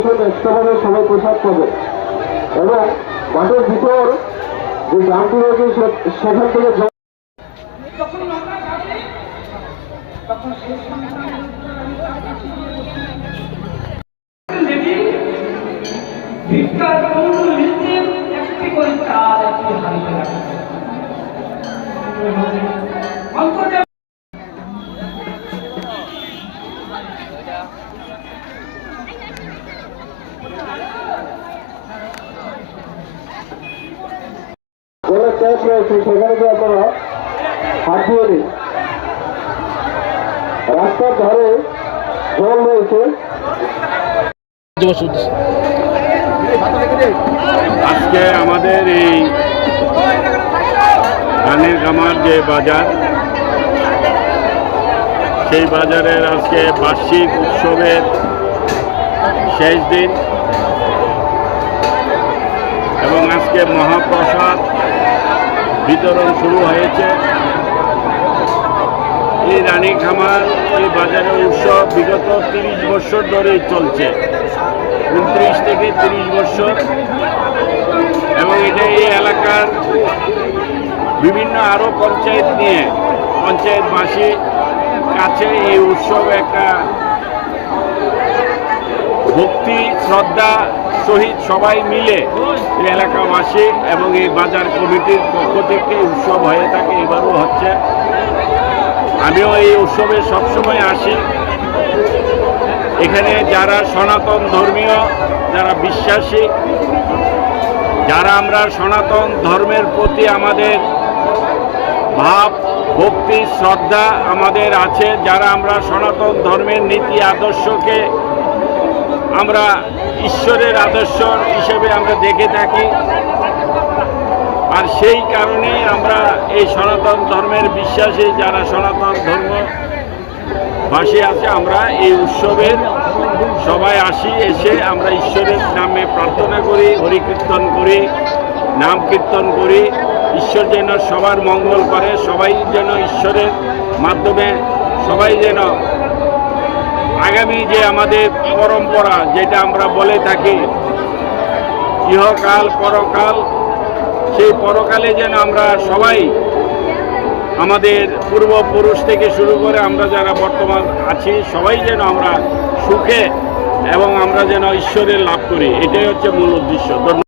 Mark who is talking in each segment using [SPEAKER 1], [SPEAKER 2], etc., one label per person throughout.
[SPEAKER 1] এক্সট্রাভাবে সবাই পোশাক পাবে। এবং মাঠের ভিতর যে গ্রামটি রয়েছে সেখান থেকে
[SPEAKER 2] ভিক্ষার কৌশল একটি করে চাল একটি হারিয়ে রাখে
[SPEAKER 1] জলের ট্যাপ রয়েছে, সেখানে যে আপনারা হাত দিয়ে নিন। রাস্তার ধারে জল রয়েছে।
[SPEAKER 3] আজকে আমাদের এই ধানের কামার যে বাজার, সেই বাজারের আজকে বার্ষিক উৎসবের শেষ দিন এবং আজকে মহাপ্রসাদ বিতরণ শুরু হয়েছে। এই রানী খামার, এই বাজারের উৎসব বিগত তিরিশ বছর ধরেই চলছে। উনত্রিশ থেকে তিরিশ বছর। এবং এটা এই এলাকার বিভিন্ন আরও পঞ্চায়েত নিয়ে, পঞ্চায়েতবাসী কাছে এই উৎসব একটা ভক্তি, শ্রদ্ধা সহিত সবাই মিলে এলাকাবাসী এবং এই বাজার কমিটির পক্ষ থেকে উৎসব হয়ে থাকে, এবারও হচ্ছে। আমিও এই উৎসবে সবসময় আসি। এখানে যারা সনাতন ধর্মীয়, যারা বিশ্বাসী, যারা আমরা সনাতন ধর্মের প্রতি আমাদের ভাব, ভক্তি, শ্রদ্ধা আমাদের আছে, যারা আমরা সনাতন ধর্মের নীতি, আদর্শকে আমরা ঈশ্বরের আদর্শ হিসেবে আমরা দেখে থাকি। আর সেই কারণে আমরা এই সনাতন ধর্মের বিশ্বাসী যারা সনাতন ধর্ম বাসী আছে, আমরা এই উৎসবের সবাই আসি, এসে আমরা ঈশ্বরের নামে প্রার্থনা করি, হরিকীর্তন করি, নাম কীর্তন করি। ঈশ্বর যেন সবার মঙ্গল করে, সবাই যেন ঈশ্বরের মাধ্যমে, সবাই যেন আগামী যে আমাদের পরম্পরা, যেটা আমরা বলে থাকি, ইহকাল পরকাল, সেই পরকালে যেন আমরা সবাই আমাদের পূর্বপুরুষ থেকে শুরু করে আমরা যারা বর্তমান আছি, সবাই যেন আমরা সুখে এবং আমরা যেন ঈশ্বরের লাভ করি। এটাই হচ্ছে মূল উদ্দেশ্য। ধন্যবাদ।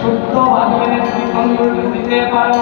[SPEAKER 3] শুদ্ধ বাক্যের দিতে পারো।